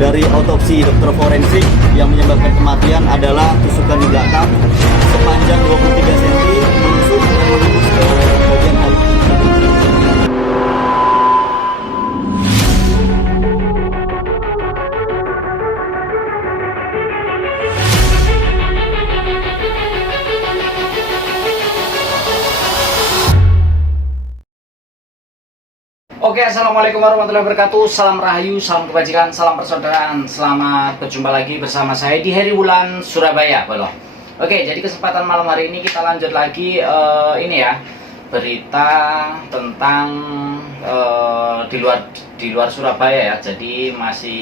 Dari autopsi dokter forensik yang menyebabkan kematian adalah tusukan di belakang sepanjang 23 cm menusuk dan menembus ke bagian hati. Oke, assalamualaikum warahmatullahi wabarakatuh. Salam rahayu, salam kebajikan, salam persaudaraan. Selamat berjumpa lagi bersama saya di Heri Wulan Surabaya, Bolo. Oke, jadi kesempatan malam hari ini kita lanjut lagi berita tentang di luar Surabaya ya. Jadi masih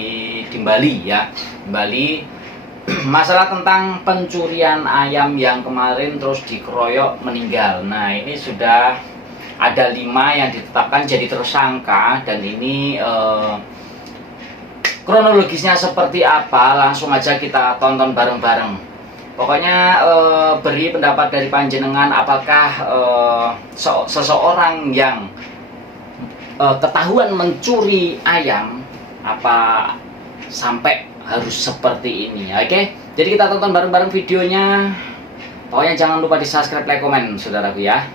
di Bali ya, di Bali. Masalah tentang pencurian ayam yang kemarin terus dikeroyok meninggal. Nah, ini sudah ada 5 yang ditetapkan jadi tersangka, dan ini kronologisnya seperti apa langsung aja kita tonton bareng-bareng. Pokoknya beri pendapat dari panjenengan, apakah seseorang yang ketahuan mencuri ayam apa sampai harus seperti ini. Oke, jadi kita tonton bareng-bareng videonya. Pokoknya jangan lupa di subscribe, like, komen, saudaraku ya.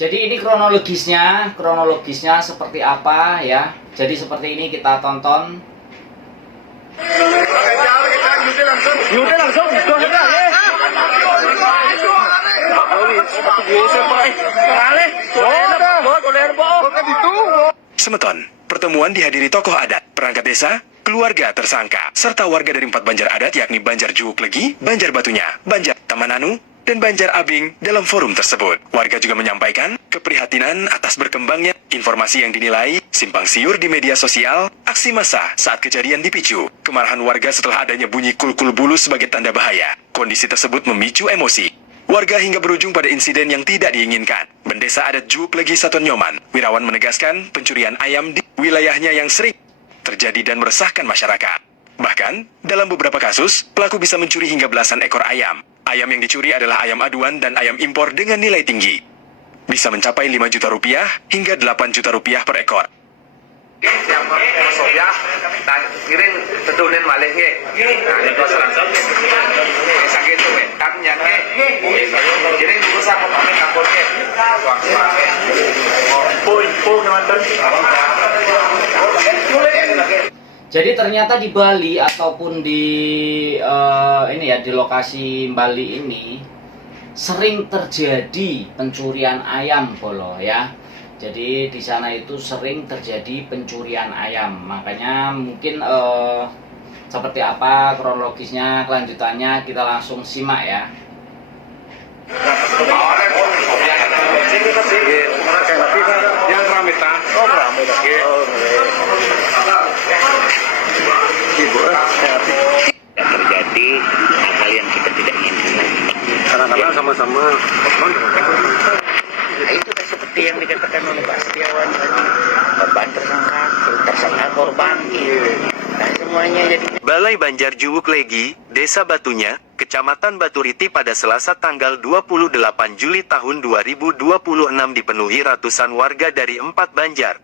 Jadi ini kronologisnya seperti apa ya. Jadi seperti ini kita tonton. Semeton, pertemuan dihadiri tokoh adat, perangkat desa, keluarga tersangka, serta warga dari 4 Banjar adat yakni Banjar Juuk Legi, Banjar Batunya, Banjar Tamananu, dan Banjar Abing dalam forum tersebut. Warga juga menyampaikan keprihatinan atas berkembangnya informasi yang dinilai simpang siur di media sosial, aksi massa saat kejadian dipicu, kemarahan warga setelah adanya bunyi kul-kul bulu sebagai tanda bahaya. Kondisi tersebut memicu emosi warga hingga berujung pada insiden yang tidak diinginkan. Bendesa adat Juuk Legi Saton Nyoman, Wirawan menegaskan pencurian ayam di wilayahnya yang sering terjadi dan meresahkan masyarakat. Bahkan, dalam beberapa kasus, pelaku bisa mencuri hingga belasan ekor ayam. Ayam yang dicuri adalah ayam aduan dan ayam impor dengan nilai tinggi. Bisa mencapai 5 juta rupiah hingga 8 juta rupiah per ekor. Siapa masuk ya, kirim betunin malih nge. Nah, itu langsung. Sakit tuh, kan yang nge. Kirim urusan kemarin kampung nge. Jadi ternyata di Bali ataupun di di lokasi Bali ini sering terjadi pencurian ayam, Bolo ya. Jadi di sana itu sering terjadi pencurian ayam. Makanya mungkin seperti apa kronologisnya, kelanjutannya kita langsung simak ya. Yang ramita. Oh, ramita. Terjadi hal-hal yang kita tidak inginkan. Kadang-kadang sama-sama. Nah, itu kan seperti yang dikatakan oleh Pak Setiawan tadi, korban tersangka korban gitu. Nah, semuanya jadi. Balai Banjar Juuk Legi, Desa Batunya, Kecamatan Baturiti pada Selasa tanggal 28 Juli tahun 2026 dipenuhi ratusan warga dari 4 Banjar.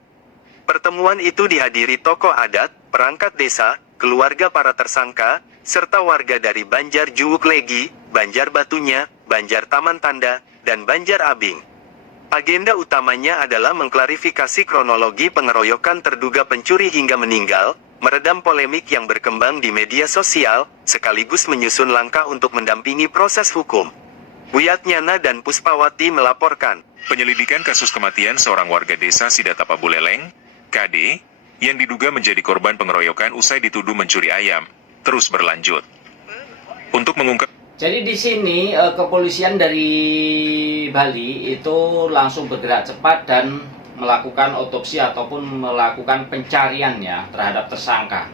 Pertemuan itu dihadiri tokoh adat, perangkat desa, keluarga para tersangka, serta warga dari Banjar Juuk Legi, Banjar Batunya, Banjar Taman Tanda, dan Banjar Abing. Agenda utamanya adalah mengklarifikasi kronologi pengeroyokan terduga pencuri hingga meninggal, meredam polemik yang berkembang di media sosial, sekaligus menyusun langkah untuk mendampingi proses hukum. Wiyatnyana dan Puspawati melaporkan. Penyelidikan kasus kematian seorang warga desa Sidatapa Buleleng, KD, yang diduga menjadi korban pengeroyokan usai dituduh mencuri ayam, terus berlanjut. Untuk mengungkap Jadi di sini kepolisian dari Bali itu langsung bergerak cepat dan melakukan otopsi ataupun melakukan pencarian ya terhadap tersangka.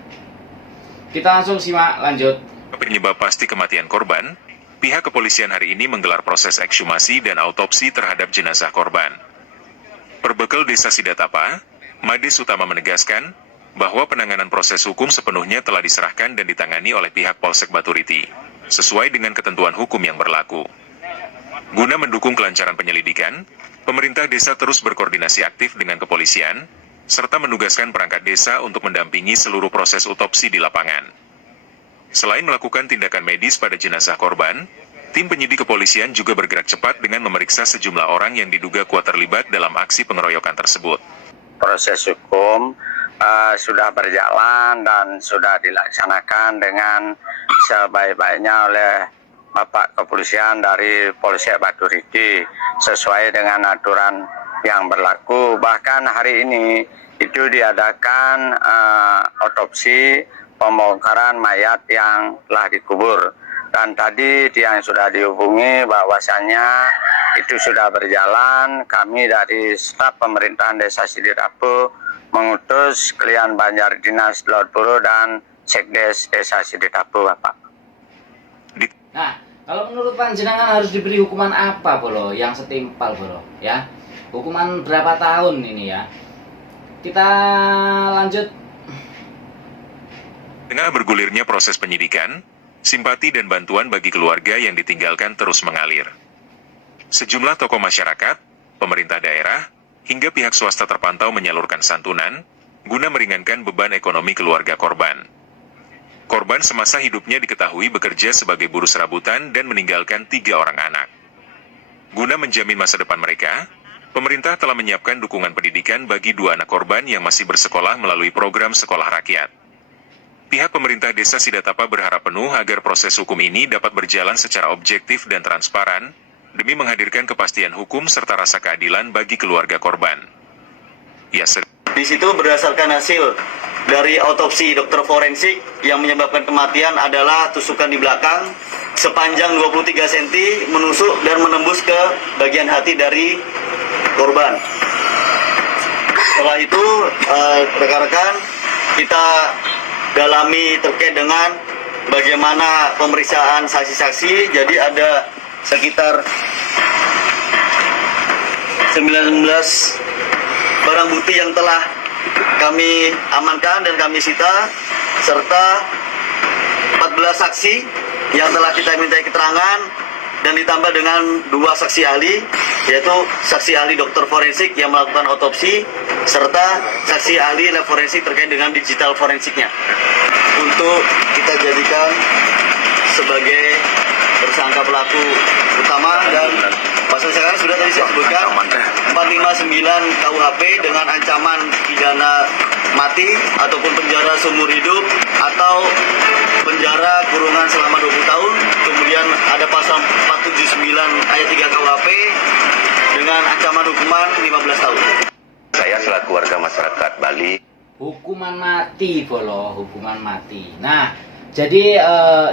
Kita langsung simak lanjut. penyebab pasti kematian korban, pihak kepolisian hari ini menggelar proses ekshumasi dan autopsi terhadap jenazah korban. Perbekal Desa Sidatapa, Mades Utama menegaskan bahwa penanganan proses hukum sepenuhnya telah diserahkan dan ditangani oleh pihak Polsek Baturiti, sesuai dengan ketentuan hukum yang berlaku. Guna mendukung kelancaran penyelidikan, pemerintah desa terus berkoordinasi aktif dengan kepolisian, serta menugaskan perangkat desa untuk mendampingi seluruh proses otopsi di lapangan. Selain melakukan tindakan medis pada jenazah korban, tim penyidik kepolisian juga bergerak cepat dengan memeriksa sejumlah orang yang diduga kuat terlibat dalam aksi pengeroyokan tersebut. Proses hukum sudah berjalan dan sudah dilaksanakan dengan sebaik-baiknya oleh Bapak Kepolisian dari Polsek Baturiti sesuai dengan aturan yang berlaku. Bahkan hari ini itu diadakan otopsi pembongkaran mayat yang telah dikubur. Dan tadi yang sudah dihubungi bahwasannya itu sudah berjalan. Kami dari staf pemerintahan Desa Sidatapa mengutus klien Banjar Dinas Laut Puro dan Sekdes Desa Sidatapa, Bapak. Nah, kalau menurut panjenengan harus diberi hukuman apa, Bolo? Yang setimpal, Bolo, ya. Hukuman berapa tahun ini ya? Kita lanjut. Tengah bergulirnya proses penyidikan, simpati dan bantuan bagi keluarga yang ditinggalkan terus mengalir. Sejumlah tokoh masyarakat, pemerintah daerah, hingga pihak swasta terpantau menyalurkan santunan, guna meringankan beban ekonomi keluarga korban. Korban semasa hidupnya diketahui bekerja sebagai buruh serabutan dan meninggalkan 3 orang anak. Guna menjamin masa depan mereka, pemerintah telah menyiapkan dukungan pendidikan bagi 2 anak korban yang masih bersekolah melalui program sekolah rakyat. Pihak pemerintah Desa Sidatapa berharap penuh agar proses hukum ini dapat berjalan secara objektif dan transparan, demi menghadirkan kepastian hukum serta rasa keadilan bagi keluarga korban. Di situ berdasarkan hasil dari autopsi dokter forensik yang menyebabkan kematian adalah tusukan di belakang sepanjang 23 cm menusuk dan menembus ke bagian hati dari korban. Setelah itu rekan-rekan kita dalami terkait dengan bagaimana pemeriksaan saksi-saksi. Jadi ada sekitar 19 barang bukti yang telah kami amankan dan kami sita, serta 14 saksi yang telah kita mintai keterangan, dan ditambah dengan 2 saksi ahli, yaitu saksi ahli dokter forensik yang melakukan otopsi, serta saksi ahli lab forensik terkait dengan digital forensiknya, untuk kita jadikan sebagai tersangka pelaku utama. Dan pasal sekarang sudah tadi saya sebutkan 459 KUHP dengan ancaman pidana mati ataupun penjara seumur hidup atau penjara kurungan selama 20 tahun. Kemudian ada pasal 479 ayat 3 KUHP dengan ancaman hukuman 15 tahun. Saya selaku warga masyarakat Bali. Hukuman mati, Bolo, hukuman mati. Nah, jadi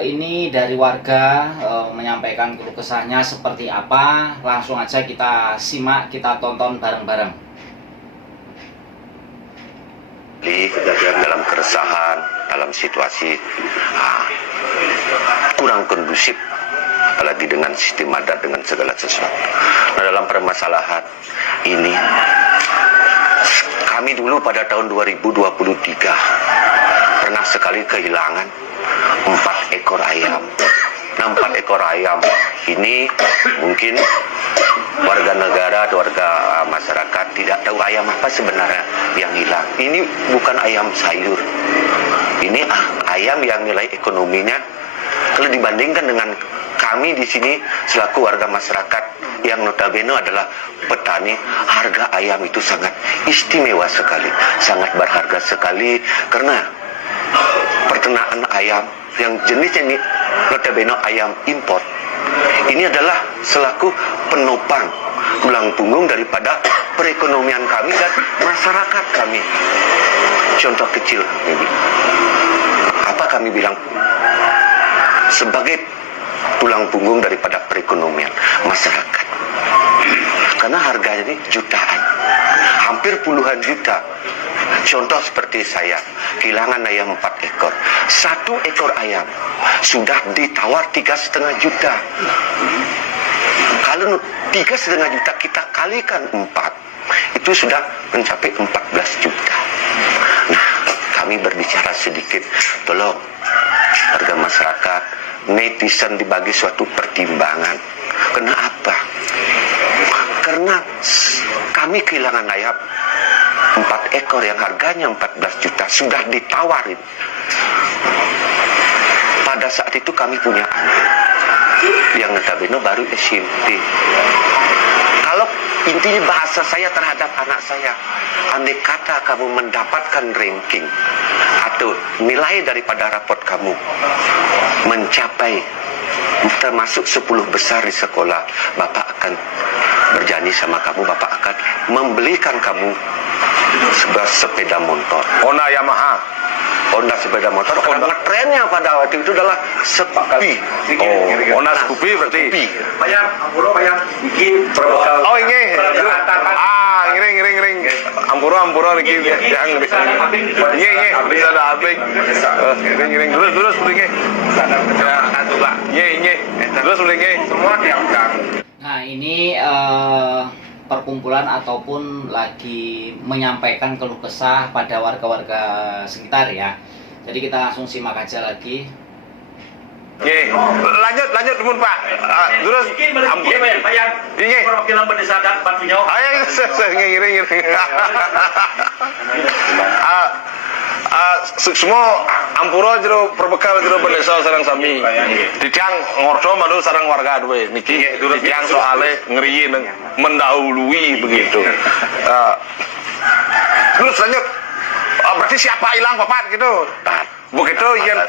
ini dari warga menyampaikan keluh kesahnya seperti apa. Langsung aja kita simak, kita tonton bareng-bareng. Dalam keresahan, dalam situasi kurang kondusif, apalagi dengan sistem adat, dengan segala sesuatu. Nah, dalam permasalahan ini, kami dulu pada tahun 2023 pernah sekali kehilangan 4 ekor ayam. Nah, 4 ekor ayam ini mungkin warga negara atau warga masyarakat tidak tahu ayam apa sebenarnya yang hilang. Ini bukan ayam sayur. Ini ayam yang nilai ekonominya kalau dibandingkan dengan kami di sini selaku warga masyarakat yang notabene adalah petani, harga ayam itu sangat istimewa sekali, sangat berharga sekali, karena peternakan ayam yang jenisnya ini notabene ayam impor. Ini adalah selaku penopang tulang punggung daripada perekonomian kami dan masyarakat kami. Contoh kecil ini. Apa kami bilang? Sebagai tulang punggung daripada perekonomian masyarakat. Karena harganya ini jutaan. Hampir puluhan juta. Contoh seperti saya, kehilangan ayam 4 ekor. 1 ekor ayam sudah ditawar 3,5 juta. Kalau 3,5 juta kita kalikan 4, itu sudah mencapai 14 juta. Nah, kami berbicara sedikit, tolong warga masyarakat, netizen dibagi suatu pertimbangan. Kenapa? Karena kami kehilangan ayam 4 ekor yang harganya 14 juta sudah ditawarin. Pada saat itu kami punya anak yang notabene baru SMP. Kalau intinya bahasa saya terhadap anak saya, andai kata kamu mendapatkan ranking atau nilai daripada raport kamu mencapai termasuk 10 besar di sekolah, Bapak akan berjanji sama kamu, Bapak akan membelikan kamu sebuah sepeda motor. Honda Yamaha. Honda sepeda motor. Karena trennya pada waktu itu adalah Scoopy. Oh, Honda Scoopy berarti. Scoopy. Oh, ini. Ngiring. Ampura niki yang ini bisa ada abeng. Ngiring terus beli. Ya, satu Pak. Ini. Terus beli semua diangkat. Nah, ini perkumpulan ataupun lagi menyampaikan keluh kesah pada warga-warga sekitar ya. Jadi kita langsung simak aja lagi. Lanjut teman Pak. Terus ini perwakilan pedesa dan Batunya. ayo ngiring. Semua ampura jero perbekal jero pedesa sareng sami. Ditiang ngordo madu sareng warga duwe niki. Ditiang soale ngeriyi mendahului begitu. Terus lanjut. Berarti siapa hilang papat gitu. Begitu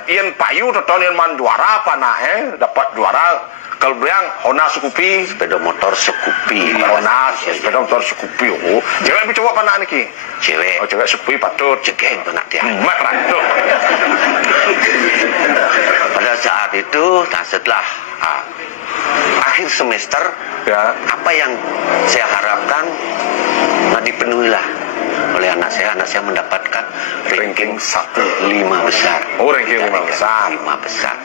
yang payu total yang man juara panah dapat juara. Kalau bilang Honda Scoopy, Sepeda motor Scoopy. Honda sepeda motor Scoopy. Oh, cewek bi coba panah niki. Cewek. Oh, cewek Scoopy patut Cegeng anak dia. mat rantuk. Pada saat itu, nah setelah akhir semester, Ya. apa yang saya harapkan dipenuhilah oleh anak saya. Anak saya mendapatkan ranking 5 besar. Oh, ranking 5 besar. 5 besar.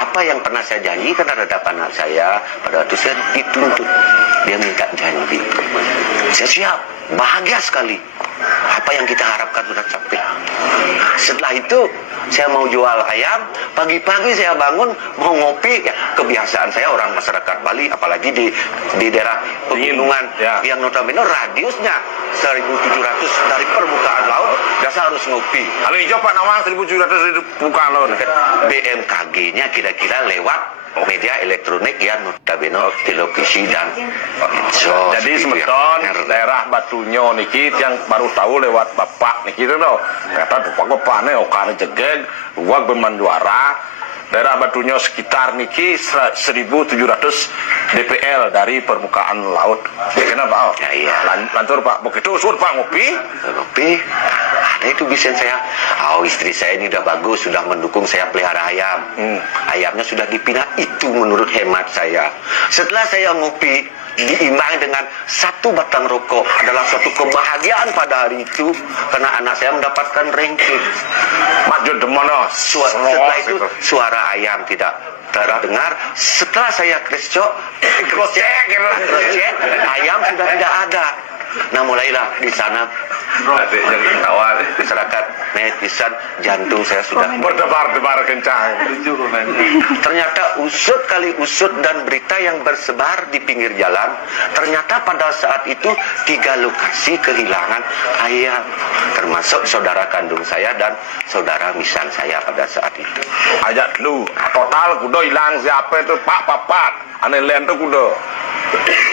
Apa yang pernah saya janjikan terhadap anak saya pada waktu saya dituntut, dia minta janji. Saya siap, bahagia sekali. Apa yang kita harapkan sudah sampai. Setelah itu saya mau jual ayam, pagi-pagi saya bangun mau ngopi. Ya, kebiasaan saya orang masyarakat Bali, apalagi di daerah pegunungan Ya. yang notabene radiusnya 1.700 dari permukaan laut, biasa harus ngopi. Kalau hijau Pak nama 1.700 buka lo. BMKG-nya kira-kira lewat media elektronik yang notabene televisi dan so, Jadi seperti itu ya. semeton daerah Batunyo niki yang baru tahu lewat bapak niki itu loh. Kata bapak nih okane jegeng, gua berman juara. Daerah Batunyo sekitar niki 1.700 dpl dari permukaan laut. Kenapa? Ya, iya. Lantur Pak. Begitu usur Pak ngopi. Tapi ada itu bisa saya. Istri saya ini udah bagus, sudah mendukung saya pelihara ayam. Ayamnya sudah dipindah, itu menurut hemat saya. Setelah saya ngopi, diimbangi dengan 1 batang rokok adalah suatu kebahagiaan pada hari itu karena anak saya mendapatkan ranking. Maju demono. Setelah itu suara ayam tidak terdengar. Setelah saya krocek, ayam sudah tidak ada. Nah, mulailah di sana masyarakat netizen, jantung saya sudah berdebar-debar kencang. Ternyata usut kali usut dan berita yang bersebar di pinggir jalan, ternyata pada saat itu 3 lokasi kehilangan ayam, termasuk saudara kandung saya dan saudara misan saya pada saat itu. Ajak lu total kudo hilang siapa itu Pak papat aneh lain tuh kudo.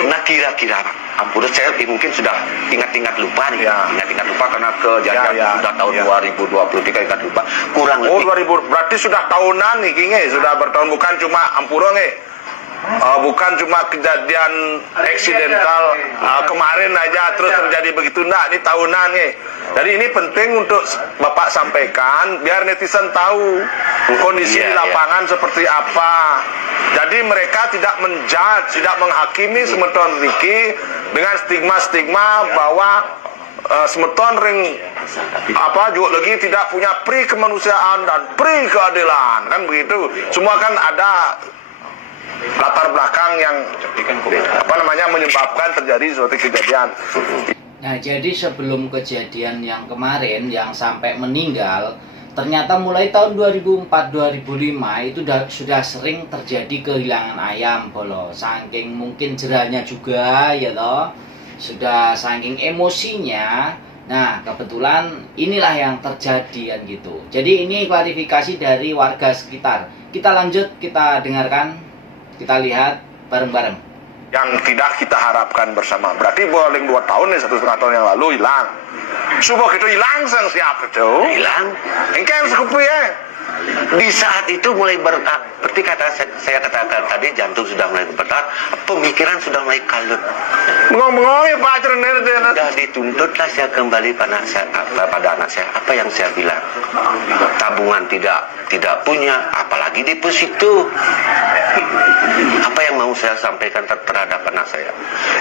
Nah, kira-kira ampun, saya mungkin sudah ingat-ingat lupa nih. Ya. Ingat-ingat lupa karena kejadian sudah tahun 2023, ingat lupa. Kurang Oh, lebih 2000 berarti sudah tahunan nih kinge, sudah bertahun bukan cuma ampura nge. bukan cuma kejadian eksidental kemarin aja terus terjadi begitu, enggak, ini tahunan nih. Jadi ini penting untuk Bapak sampaikan biar netizen tahu kondisi di lapangan seperti apa. Jadi mereka tidak menjudge, tidak menghakimi Semeton Riki dengan stigma-stigma bahwa Semeton ring juga lagi tidak punya pri kemanusiaan dan pri keadilan, kan begitu. Semua kan ada latar belakang yang menyebabkan terjadi suatu kejadian. Nah, jadi sebelum kejadian yang kemarin yang sampai meninggal, ternyata mulai tahun 2004-2005 itu sudah sering terjadi kehilangan ayam bolo. Saking mungkin jerahnya juga ya toh, sudah saking emosinya. Nah, kebetulan inilah yang terjadi kan gitu. Jadi ini klarifikasi dari warga sekitar. Kita lanjut, kita dengarkan, kita lihat bareng-bareng. Yang tidak kita harapkan bersama. Berarti boleh 2 tahun nih, 1,5 tahun yang lalu hilang. Subuh itu hilang sang siap itu. Hilang. Engkau sekupu ya. Di saat itu mulai seperti saya katakan tadi, jantung sudah mulai berdetak, pemikiran sudah mulai kalut. Ngomong ya Pak Cerner. Sudah dituntutlah saya kembali pada anak saya. Apa yang saya bilang? Tabungan tidak punya, apalagi deposito. Apa yang mau saya sampaikan terhadap anak saya?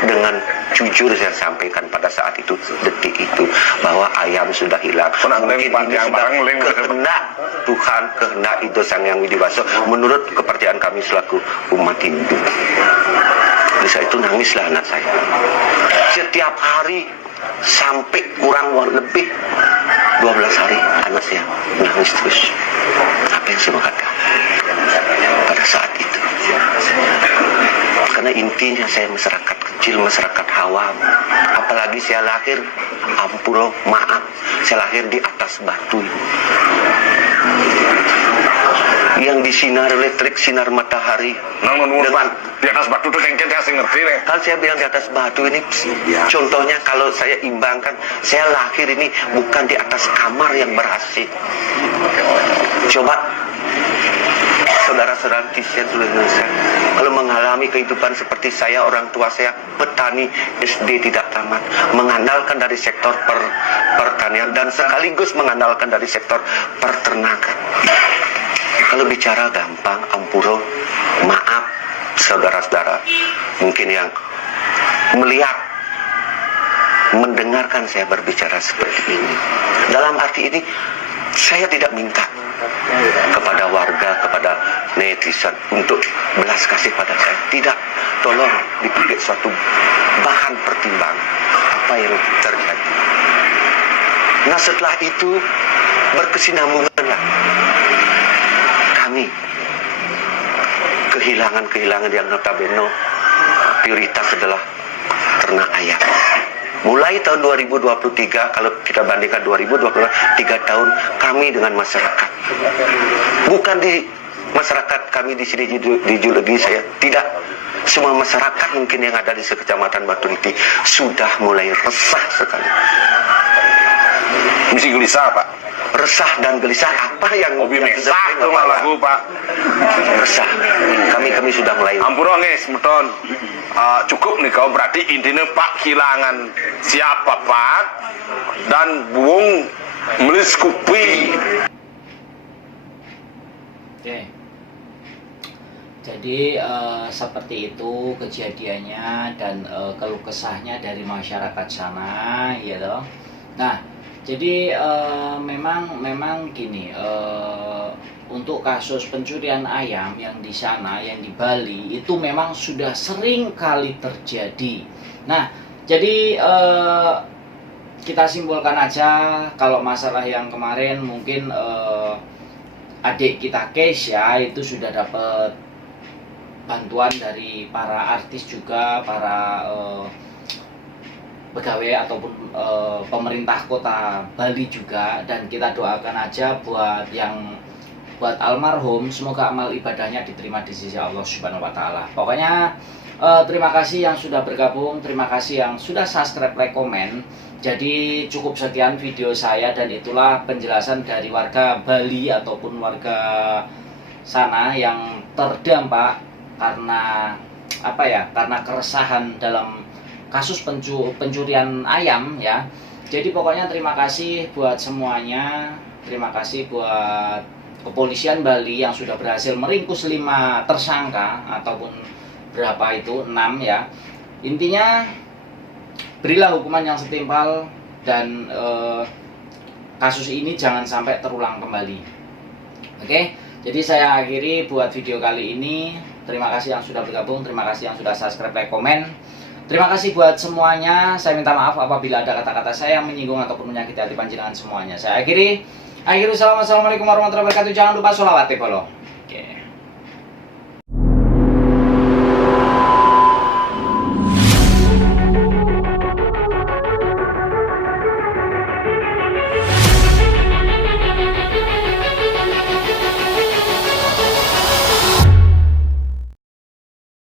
Dengan jujur saya sampaikan pada saat itu, detik itu, bahwa ayam sudah hilang. Mungkin ini sudah kehendak Tuhan, kehendak itu Sang Yang Widi Waso, menurut kepercayaan kami selaku umat Hindu. Di saat itu nangislah anak saya. Setiap hari sampai kurang lebih 12 hari anak saya nangis terus. Apa yang saya katakan pada saat itu? Karena intinya saya masyarakat kecil, masyarakat awam. Apalagi saya lahir, ampuro, maaf, saya lahir di atas batu. Yang disinar elektrik, sinar matahari. Dengan di atas batu itu kengkeng saya ngerti nih. Kalau saya bilang di atas batu ini, contohnya kalau saya imbangkan, saya lahir ini bukan di atas kamar yang ber-AC. Coba saudara-saudara Kristen seluruh Indonesia, kalau mengalami kehidupan seperti saya, orang tua saya petani SD tidak tamat, mengandalkan dari sektor pertanian dan sekaligus mengandalkan dari sektor peternakan. Kalau bicara gampang, ampuro, maaf saudara-saudara, mungkin yang melihat, mendengarkan saya berbicara seperti ini. Dalam arti ini, saya tidak minta kepada warga, kepada netizen untuk belas kasih pada saya. Tidak, tolong dipakai suatu bahan pertimbangan apa yang terjadi. Nah, setelah itu berkesinambunganlah kami kehilangan yang notabene prioritas adalah ternak ayam. Mulai tahun 2023, kalau kita bandingkan 2023, 3 tahun kami dengan masyarakat. Bukan di masyarakat kami di sini di Julegi saya, tidak. Semua masyarakat mungkin yang ada di Kecamatan Batu Riti sudah mulai resah sekali. Mesti gelisah Pak. Resah dan gelisah apa yang Hobi mesak itu lagu Pak. Resah. Kami sudah mulai. Ampura nih Semeton. Cukup nih kau, berarti intinya Pak kehilangan siapa Pak dan buung meliskupi. Oke. Jadi seperti itu kejadiannya dan keluh kesahnya dari masyarakat sana, ya toh. Nah, jadi memang gini, untuk kasus pencurian ayam yang di sana, yang di Bali itu memang sudah sering kali terjadi. Nah, jadi kita simpulkan aja kalau masalah yang kemarin mungkin adik kita Keisha itu sudah dapat bantuan dari para artis juga, para pegawai ataupun pemerintah kota Bali juga, dan kita doakan aja buat almarhum, semoga amal ibadahnya diterima di sisi Allah Subhanahu wa taala. Pokoknya terima kasih yang sudah bergabung, terima kasih yang sudah subscribe, like, komen. Jadi cukup sekian video saya, dan itulah penjelasan dari warga Bali ataupun warga sana yang terdampak karena apa ya? Karena keresahan dalam kasus pencurian ayam ya. Jadi pokoknya terima kasih buat semuanya. Terima kasih buat kepolisian Bali yang sudah berhasil meringkus 5 tersangka ataupun berapa itu 6 ya. Intinya berilah hukuman yang setimpal dan kasus ini jangan sampai terulang kembali. Oke, jadi saya akhiri buat video kali ini. Terima kasih yang sudah bergabung, terima kasih yang sudah subscribe, like, komen. Terima kasih buat semuanya. Saya minta maaf apabila ada kata-kata saya yang menyinggung ataupun menyakiti hati panjenengan semuanya. Saya akhiri. Assalamualaikum warahmatullahi wabarakatuh. Jangan lupa sholawat ya,